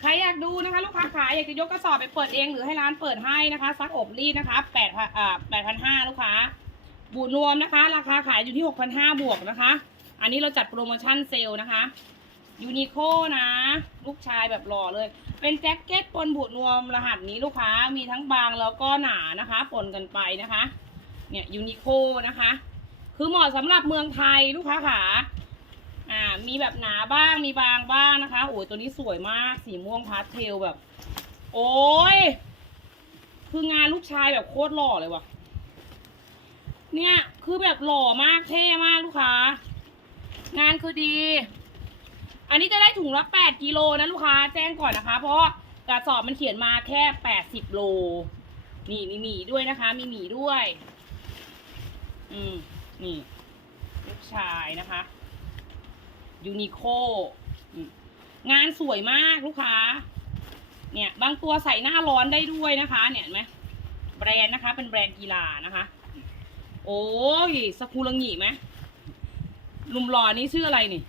ใครอยากดูนะคะ ลูกค้าขายอยากจะยกกระสอบไปเปิดเองหรือให้ร้านเปิดให้นะคะซักอบรีดนะคะแปดพันอ่าแปดพันห้าลูกค้าบูทรวมนะคะ ราคาขายอยู่ที่หกพันห้าบวกนะคะ อันนี้เราจัดโปรโมชั่นเซลล์นะคะยูนิโคนะ ลูกชายแบบหล่อเลย เป็นแจ็คเก็ตปนบูทรวมรหัสนี้ลูกค้ามีทั้งบางแล้วก็หนานะคะปนกันไปนะคะ เนี่ยยูนิโคนะคะ คือเหมาะสำหรับเมืองไทยลูกค้าขา มีแบบหนาบ้างมีบางบ้างนะคะโอ้ยตัวนี้สวยมากสีม่วงพาสเทลแบบ โอ้ยคืองานลูกชายแบบโคตรหล่อเลยว่ะ เนี่ย คือแบบหล่อมากเท่มากลูกค้า งานคือดี อันนี้จะได้ถุงละแปดกิโลนะลูกค้า แจ้งก่อนนะคะ เพราะกระสอบมันเขียนมาแค่แปดสิบโล นี่มีหมีด้วยนะคะ มีหมีด้วย อืม นี่ ลูกชายนะคะ ยูนิโคงานสวยมากลูกค้า เนี่ยบางตัวใส่หน้าร้อนได้ด้วยนะคะ เนี่ยเห็นไหมแบรนด์นะคะ เป็นแบรนด์กีฬานะคะ โอ้ยสกุลังหีไหมหนุ่มหล่อนี่ชื่ออะไรนี่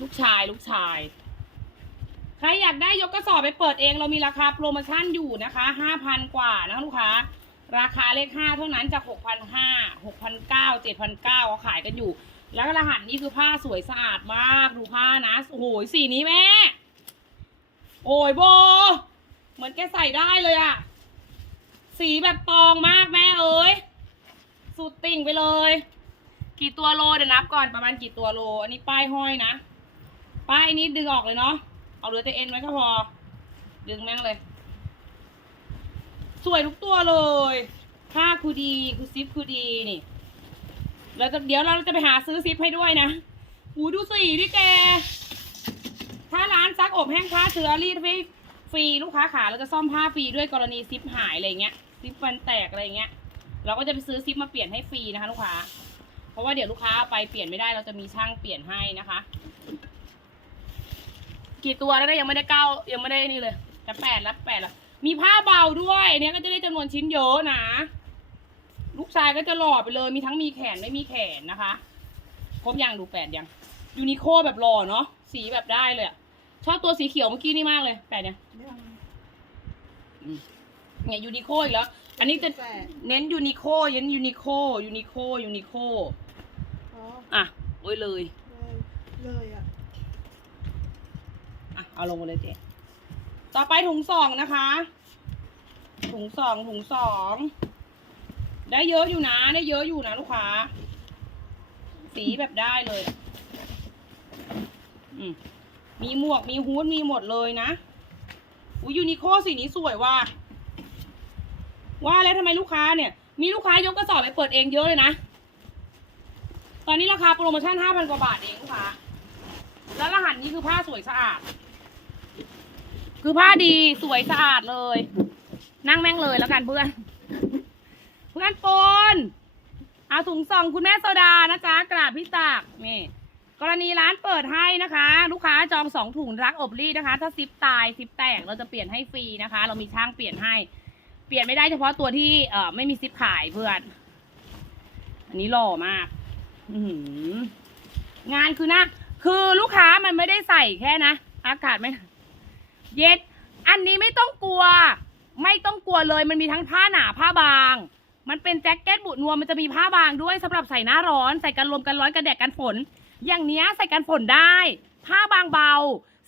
ลูกชายลูกชาย ใครอยากได้ยกกระสอบไปเปิดเองเรามีราคาโปรโมชั่นอยู่นะคะห้าพันกว่านะลูกค้า ราคาเลขห้าเท่านั้นจากหกพันห้าหกพันเก้าเจ็ดพันเก้าขายกันอยู่ แล้วก็รหัสนี้คือผ้าสวยสะอาดมากดูผ้านะโอ้โหสีนี้แม่ โอ้ยโบ เหมือนแกใส่ได้เลยอะสีแบบตองมากแม่เอ้ยสุดติ่งไปเลย กี่ตัวโลเดี๋ยวนับก่อนประมาณกี่ตัวโล อันนี้ป้ายห้อยนะ ป้ายนี้ดึงออกเลยเนาะเอาเหลือแต่เอ็นไว้ก็พอ ดึงแม่งเลย สวยทุกตัวเลย ผ้าคือดีคือซิปคือดีนี่ เราจะเดี๋ยวเราจะไปหาซื้อซิปให้ด้วยนะหูดูสีดิแก ถ้าร้านซักอบแห้งผ้าเชือรีดฟรีฟรีลูกค้าขาเราจะซ่อมผ้าฟรีด้วยกรณีซิปหายอะไรเงี้ยซิปฟันแตกอะไรเงี้ย เราก็จะไปซื้อซิปมาเปลี่ยนให้ฟรีนะคะ ลูกค้า เพราะว่าเดี๋ยวลูกค้าไปเปลี่ยนไม่ได้เราจะมีช่างเปลี่ยนให้นะคะ กี่ตัวแล้วนะยังไม่ได้เก้ายังไม่ได้นี่เลยจะแปดแล้วแปดแล้วมีผ้าเบาด้วยเนี้ยก็จะได้จำนวนชิ้นเยอะนะ ลูกชายก็จะหล่อไปเลย มีทั้งมีแขนไม่มีแขนนะคะ ครบยังดูแปดยัง ยูนิโคแบบหล่อเนาะ สีแบบได้เลยอะชอบตัวสีเขียวเมื่อกี้นี่มากเลยแปดเนี่ยอืมเนี่ยยูนิโคอีกแล้ว อันนี้จะแปดเน้นยูนิโคเน้นยูนิโคยูนิโคยูนิโคอ๋ออะโอ้ยเลย เลยเลยอะอะเอาลงมาเลยเจ๊ต่อไปถุงสองนะคะ ถุงสองถุงสอง ได้เยอะอยู่นะ ได้เยอะอยู่นะลูกค้า สีแบบได้เลยอืมมีหมวกมีฮู้ดมีหมดเลยนะอุ้ยยูนิโคสีนี้สวยว่ะว่าแล้วทำไมลูกค้าเนี่ย มีลูกค้ายกกระสอบไปเปิดเองเยอะเลยนะ ตอนนี้ราคาโปรโมชั่นห้าพันกว่าบาทเองลูกค้า แล้วรหัสนี้คือผ้าสวยสะอาด คือผ้าดีสวยสะอาดเลย นั่งแม่งเลยแล้วกันเพื่อน เพื่อนปนเอาถุงซองคุณแม่โซดานะจ๊ะกราบพี่จักนี่กรณีร้านเปิดให้นะคะ ลูกค้าจองสองถุงรักอบรีดนะคะ ถ้าซิปตายซิปแตกเราจะเปลี่ยนให้ฟรีนะคะ เรามีช่างเปลี่ยนให้ เปลี่ยนไม่ได้เฉพาะตัวที่เอ่อไม่มีซิปขายเพื่อน อันนี้หล่อมากงานคือนะคือลูกค้ามันไม่ได้ใส่แค่นะ อากาศไม่ เย็ดอันนี้ไม่ต้องกลัว ไม่ต้องกลัวเลยมันมีทั้งผ้าหนาผ้าบาง มันเป็นแจ็คเก็ตบุนวมมันจะมีผ้าบางด้วยสำหรับใส่หน้าร้อนใส่กันลมกันร้อนกันแดดกันฝน อย่างเนี้ยใส่กันฝนได้ ผ้าบางเบา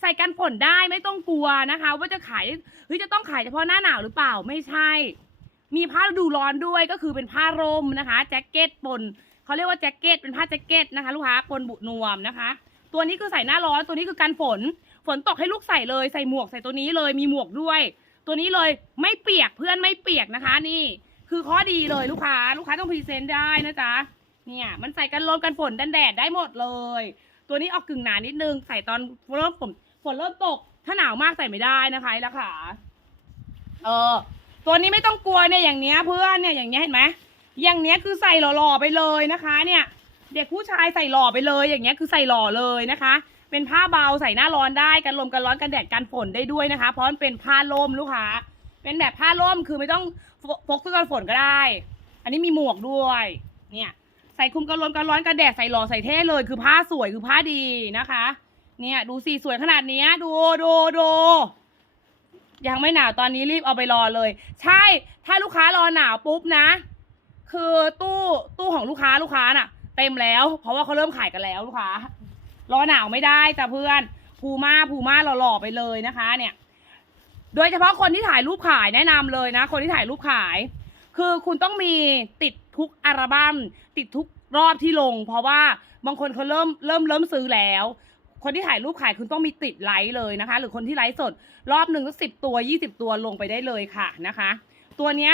ใส่กันฝนได้ไม่ต้องกลัวนะคะ ว่าจะขายเฮ้ยจะต้องขายเฉพาะหน้าหนาวหรือเปล่าไม่ใช่ มีผ้าดูร้อนด้วยก็คือเป็นผ้าร่มนะคะแจ็คเก็ตปนเขาเรียกว่าแจ็คเก็ตเป็นผ้าแจ็คเก็ตนะคะ ลูกค้าปนบุนวมนะคะ ตัวนี้คือใส่หน้าร้อนตัวนี้คือกันฝน ฝนตกให้ลูกใส่เลยใส่หมวกใส่ตัวนี้เลยมีหมวกด้วย ตัวนี้เลยไม่เปียกเพื่อนไม่เปียกนะคะนี่ คือข้อดีเลยลูกค้า ลูกค้าต้องพรีเซนต์ได้นะจ๊ะ เนี่ยมันใส่กันลมกันฝนกันแดดได้หมดเลย ตัวนี้ออกกึ่งหนานิดนึง ใส่ตอนเริ่มฝนฝนเริ่มตก ถ้าหนาวมากใส่ไม่ได้นะคะไอ้ละค่ะเออ ตัวนี้ไม่ต้องกลัวเนี่ยอย่างเนี้ยเพื่อนเนี่ยอย่างเนี้ยเห็นไหมอย่างเนี้ยคือใส่หล่อๆไปเลยนะคะ เนี่ย เด็กผู้ชายใส่หล่อไปเลย อย่างเงี้ยคือใส่หล่อเลยนะคะ เป็นผ้าเบาใส่หน้าร้อนได้กันลมกันร้อนกันแดดกันฝนได้ด้วยนะคะ เพราะมันเป็นผ้าล่มลูกค้าเป็นแบบผ้าล่มคือไม่ต้อง พกเสื้อกันฝนก็ได้ อันนี้มีหมวกด้วย เนี่ย ใส่คุมกันลมกันร้อนกันแดดใส่หล่อใส่เท่เลย คือผ้าสวยคือผ้าดีนะคะ เนี่ยดูสิสวยขนาดนี้ดูดูดูยังไม่หนาวตอนนี้รีบเอาไปรอเลย ใช่ ถ้าลูกค้ารอหนาวปุ๊บนะ คือตู้ตู้ของลูกค้าลูกค้าน่ะ เต็มแล้ว เพราะว่าเขาเริ่มขายกันแล้วลูกค้ารอหนาวไม่ได้จ้ะเพื่อนภูมาภูมาหล่อๆไปเลยนะคะ เนี่ย โดยเฉพาะคนที่ถ่ายรูปขายแนะนำเลยนะ คนที่ถ่ายรูปขาย คือคุณต้องมีติดทุกอัลบั้มติดทุกรอบที่ลง เพราะว่าบางคนเขาเริ่มเริ่มเริ่มซื้อแล้ว คนที่ถ่ายรูปขายคุณต้องมีติดไลค์เลยนะคะ หรือคนที่ไลฟ์สด รอบหนึ่งก็สิบตัวยี่สิบตัวลงไปได้เลยค่ะนะคะ ตัวเนี้ย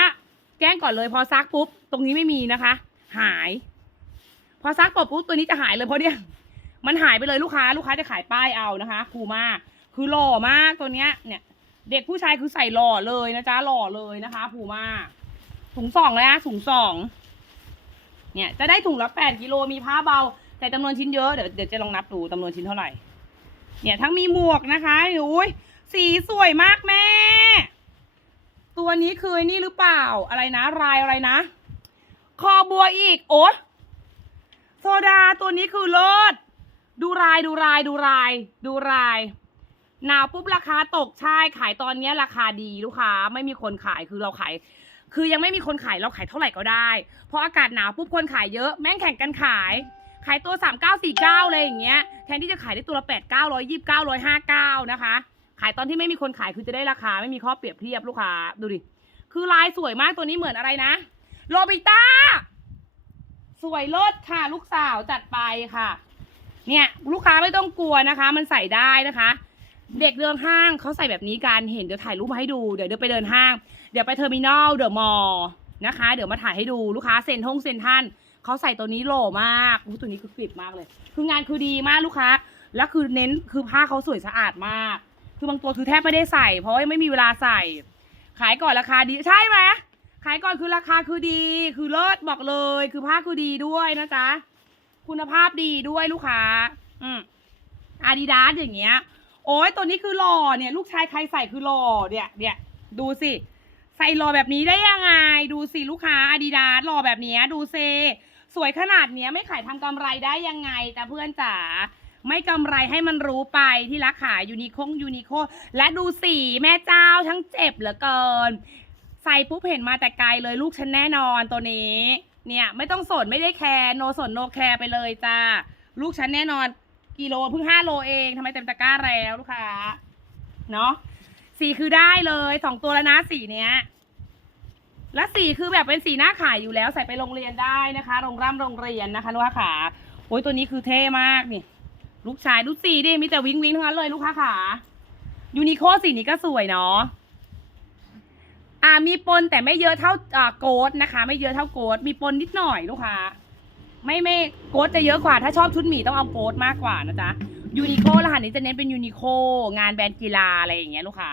แจ้งก่อนเลยพอซักปุ๊บตรงนี้ไม่มีนะคะ หาย พอซักปุ๊บปุ๊บตัวนี้จะหายเลยเพราะเนี่ยมันหายไปเลยลูกค้า ลูกค้าจะขายป้ายเอานะคะคูมากคือหล่อมากตัวเนี้ยเนี่ย เด็กผู้ชายคือใส่หล่อเลยนะจ๊ะหล่อเลยนะคะภูมาถุงสองเลยนะถุงสองเนี่ยจะได้ถุงละแปดกิโลมีผ้าเบา แต่จำนวนชิ้นเยอะเดี๋ยวเดี๋ยวจะลองนับดูจำนวนชิ้นเท่าไหร่ เนี่ยทั้งมีหมวกนะคะอุ้ยสีสวยมากแม่ ตัวนี้คือนี่หรือเปล่าอะไรนะลายอะไรนะ คอบัวอีก โอ๊ยโซดาตัวนี้คือเลิศดูลายดูลายดูลาย ดูลาย หนาวปุ๊บราคาตกใช่ขายตอนนี้ราคาดีลูกค้าไม่มีคนขายคือเราขาย คือยังไม่มีคนขายเราขายเท่าไหร่ก็ได้ เพราะอากาศหนาวปุ๊บคนขายเยอะแม่งแข่งกันขาย ขายตัวสามเก้าสี่เก้าเลยอย่างเงี้ยแทนที่จะขายได้ตัวละแปดเก้าร้อยยี่สิบเก้าร้อยห้าเก้านะคะ ขายตอนที่ไม่มีคนขายคือจะได้ราคาไม่มีข้อเปรียบเทียบลูกค้าดูดิคือลายสวยมากตัวนี้เหมือนอะไรนะโรบิต้าสวยเลิศค่ะ ลูกสาวจัดไปค่ะ เนี่ย ลูกค้าไม่ต้องกลัวนะคะ มันใส่ได้นะคะ เด็กเดินห้างเขาใส่แบบนี้กันเห็นเดี๋ยวถ่ายรูปมาให้ดูเดี๋ยวเดี๋ยวไปเดินห้าง เดี๋ยวไปเทอร์มินอลเดอะมอลล์นะคะ เดี๋ยวมาถ่ายให้ดูลูกค้าเซ็นทงเซ็นท่านเขาใส่ตัวนี้โหล่มากอู้ตัวนี้คือกริบมากเลย คืองานคือดีมากลูกค้า แล้วคือเน้นคือผ้าเขาสวยสะอาดมาก คือบางตัวคือแทบไม่ได้ใส่ เพราะว่าไม่มีเวลาใส่ ขายก่อนราคาดีใช่ไหมขายก่อนคือราคาคือดี คือเลิศบอกเลย คือผ้าคือดีด้วยนะจ๊ะคุณภาพดีด้วยลูกค้า อืมอาดิดาสอย่างเงี้ย โอ้ยตัวนี้คือหล่อเนี่ย ลูกชายใครใส่คือหล่อเนี่ยเนี่ยดูสิ ใส่หล่อแบบนี้ได้ยังไง ดูสิลูกค้าอาดิดาสหล่อแบบนี้ดูเซสวยขนาดเนี้ยไม่ขายทำกำไรได้ยังไง แต่เพื่อนจ๋าไม่กำไรให้มันรู้ไปที่รักขายยูนิคงยูนิโค และดูสีแม่เจ้าทั้งเจ็บเหลือเกิน ใส่ปุ๊บเห็นมาแต่ไกลเลยลูกฉันแน่นอนตัวนี้ เนี่ยไม่ต้องสนไม่ได้แคร์โนสนโนแคร์ไปเลยจ้าลูกฉันแน่นอน กิโลเพิ่งห้าโลเองทำไมเต็มตะกร้าแล้วลูกค้าเนาะสีคือได้เลยสองตัวแล้วนะสีเนี้ย และสีคือแบบเป็นสีหน้าขายอยู่แล้วใส่ไปโรงเรียนได้นะคะโรงร่ำโรงเรียนนะคะลูกค้าขาโอ้ยตัวนี้คือเท่มากนี่ ลูกชายดูสีดิมีแต่วิงวิงทั้งนั้นเลยลูกค้าขายูนิโคสีนี้ก็สวยเนาะอ่ามีปนแต่ไม่เยอะเท่าอ่าโกดนะคะ ไม่เยอะเท่าโกดมีปนนิดหน่อยลูกค้า ไม่ไม่โกดจะเยอะกว่า ถ้าชอบชุดหมีต้องเอาโกดมากกว่านะจ๊ะยูนิโครหัสนี้จะเน้นเป็นยูนิโคงานแบรนด์กีฬาอะไรอย่างเงี้ยลูกค้า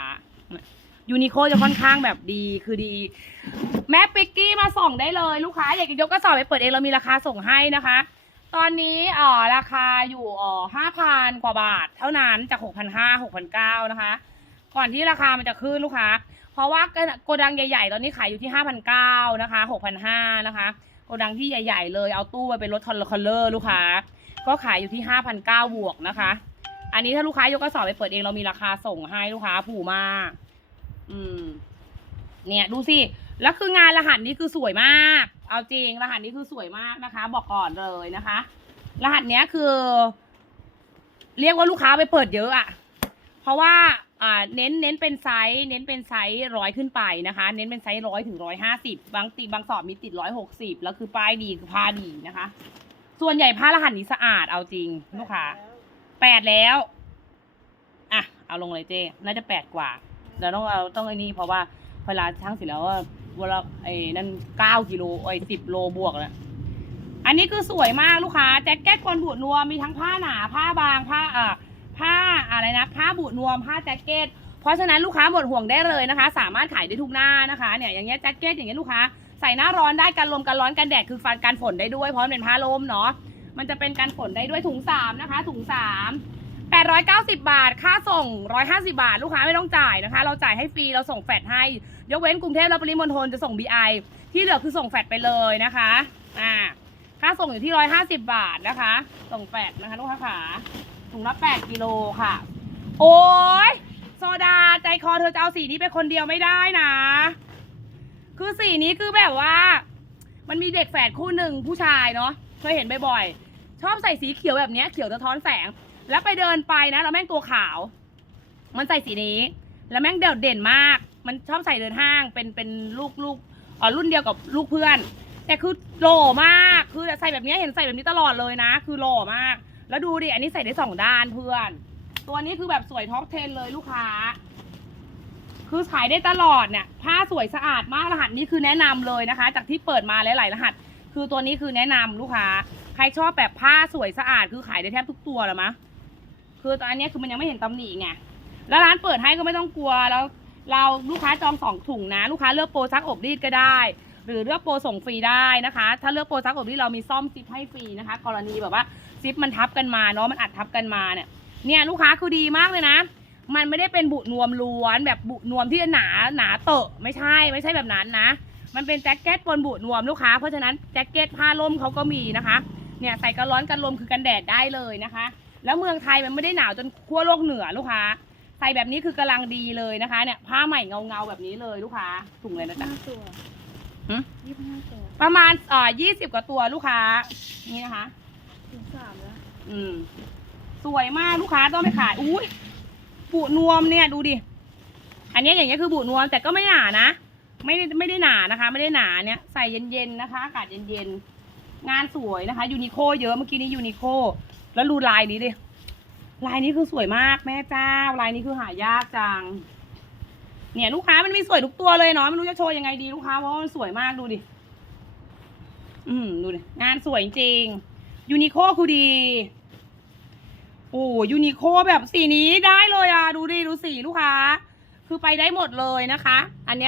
ยูนิโคจะค่อนข้างแบบดีคือดี แม่ปิกกี้มาส่งได้เลยลูกค้าอยากจะยกกระสอบไปเปิดเองเรามีราคาส่งให้นะคะ ตอนนี้อ่อราคาอยู่อ่อห้าพันกว่าบาท เท่านั้นจากหกพันห้าหกพันเก้านะคะ ก่อนที่ราคามันจะขึ้นลูกค้า เพราะว่าโกดังใหญ่ ๆ ตอนนี้ขายอยู่ที่ห้าพันเก้านะคะหกพันห้านะคะ กดังที่ใหญ่ๆเลยเอาตู้ไปเป็นรถคอนคอลเลอร์ลูกค้า ก็ขายอยู่ที่ห้าพันเก้าบวกนะคะ อันนี้ถ้าลูกค้ายกกระสอบไปเปิดเองเรามีราคาส่งให้ลูกค้าผูมากอืม เนี่ยดูสิแล้วคืองานรหัสนี้คือสวยมาก เอาจริงรหัสนี้คือสวยมากนะคะ บอกก่อนเลยนะคะ รหัสเนี้ยคือ เรียกว่าลูกค้าไปเปิดเยอะอะเพราะว่า อ่าเน้นเน้นเป็นไซส์เน้นเป็นไซส์ร้อยขึ้นไปนะคะ เน้นเป็นไซส์ร้อยถึงร้อยห้าสิบบางตีบางสอบมีติดร้อยหกสิบแล้วคือป้ายดีคือผ้าดีนะคะ ส่วนใหญ่ผ้ารหัสนี้สะอาดเอาจริงลูกค้าแปดแล้วอะเอาลงเลยเจ้น่าจะแปดกว่าเดี๋ยวต้องเอาต้องไอ้นี่เพราะว่าเวลาช่างเสร็จแล้วว่าเวลาไอ้นั่นเก้ากิโลไอ้สิบโลบวกแล้วอันนี้คือสวยมากลูกค้าแจ็คเก็ตคนบูดนัวมมีทั้งผ้าหนาผ้าบางผ้าอ่า ผ้าอะไรนะผ้าบูดนวมผ้าแจ็คเก็ตเพราะฉะนั้นลูกค้าหมดห่วงได้เลยนะคะ สามารถขายได้ทุกหน้านะคะเนี่ยอย่างเงี้ยแจ็คเก็ตอย่างเงี้ยลูกค้าใส่หน้าร้อนได้กันลมกันร้อนกันแดดคือฟันกันฝนได้ด้วยเพราะมันเป็นผ้าลมเนาะมันจะเป็นกันฝนได้ด้วยถุงสามนะคะ ถุงสามแปดร้อยเก้าสิบาท ค่าส่งร้อยห้าสิบาท ลูกค้าไม่ต้องจ่ายนะคะ เราจ่ายให้ฟรี เราส่งแฟดให้ ยกเว้นกรุงเทพและปริมณฑลจะส่ง BI ที่เหลือคือส่งแฟดไปเลยนะคะ อ่า ค่าส่งอยู่ที่ร้อยห้าสิบาทนะคะ ส่งแฟดนะคะลูกค้าขา ถุงละแปดกิโลค่ะ โอ้ยโซดาใจคอเธอจะเอาสีนี้ไปคนเดียวไม่ได้นะ คือสีนี้คือแบบว่า มันมีเด็กแฝดคู่หนึ่งผู้ชายเนาะเคยเห็นบ่อยๆชอบใส่สีเขียวแบบนี้เขียวสะท้อนแสง แล้วไปเดินไปนะแล้วแม่งตัวขาว มันใส่สีนี้ แล้วแม่งเด่นเด่นมาก มันชอบใส่เดินห้างเป็นเป็นลูกลูกอ๋อรุ่นเดียวกับลูกเพื่อน แต่คือหล่อมากคือใส่แบบนี้เห็นใส่แบบนี้ตลอดเลยนะ คือหล่อมาก แล้วดูดิ อันนี้ใส่ได้สองด้านเพื่อน ตัวนี้คือแบบสวยท็อป10เลยลูกค้า คือขายได้ตลอดเนี่ย ผ้าสวยสะอาดมากรหัสนี้คือแนะนำเลยนะคะ จากที่เปิดมาหลายๆรหัส คือตัวนี้คือแนะนำลูกค้า ใครชอบแบบผ้าสวยสะอาด คือขายได้แทบทุกตัวแล้วมะ คือตอนนี้คือมันยังไม่เห็นตำหนิไง แล้วร้านเปิดให้ก็ไม่ต้องกลัว แล้ว เราลูกค้าจองสองถุงนะ ลูกค้าเลือกโปรซักอบรีดก็ได้หรือเลือกโปรส่งฟรีได้นะคะ ถ้าเลือกโปรซักอบรีดเรามีซ่อมซิปให้ฟรีนะคะ กรณีแบบว่า ซิปมันทับกันมาเนาะมันอัดทับกันมาเนี่ยเนี่ยลูกค้าคือดีมากเลยนะ มันไม่ได้เป็นบุนวมล้วนแบบบุนวมที่หนาหนาเตอะไม่ใช่ไม่ใช่แบบนั้นนะ มันเป็นแจ็คเก็ตปนบุนวมลูกค้าเพราะฉะนั้นแจ็คเก็ตผ้าล่มเขาก็มีนะคะเนี่ยใส่กันร้อนกันลมคือกันแดดได้เลยนะคะ แล้วเมืองไทยมันไม่ได้หนาวจนขั้วโลกเหนือลูกค้าใส่แบบนี้คือกำลังดีเลยนะคะเนี่ยผ้าใหม่เงาเงาๆแบบนี้เลยลูกค้าถุงเลยนะจ๊ะห้าตัวหึยี่สิบห้าตัวประมาณเอ่อยี่สิบกว่าตัวลูกค้านี่นะคะ ถึงสามแล้วอืม สวยมากลูกค้าต้องไปขายอุ้ยบุนวมเนี่ยดูดิ อันนี้อย่างเงี้ยคือบุนวมแต่ก็ไม่หนานะ ไม่ได้ไม่ได้หนานะคะ ไม่ได้หนาเนี่ยใส่เย็นๆนะคะอากาศเย็นๆ งานสวยนะคะ ยูนิโคเยอะเมื่อกี้นี้ยูนิโคแล้วดูลายนี้ดิลายนี้คือสวยมากแม่เจ้า ลายนี้คือหายากจัง เนี่ยลูกค้ามันมีสวยทุกตัวเลยเนาะไม่รู้จะโชว์ยังไงดีลูกค้าเพราะว่ามันสวยมากดูดิ อืมดูดิงานสวยจริง ยูนิโคคือดี โอ้ยูนิโคแบบสีนี้ได้เลยอะ ดูดิ ดูสีลูกค้า คือไปได้หมดเลยนะคะ อันเนี้ย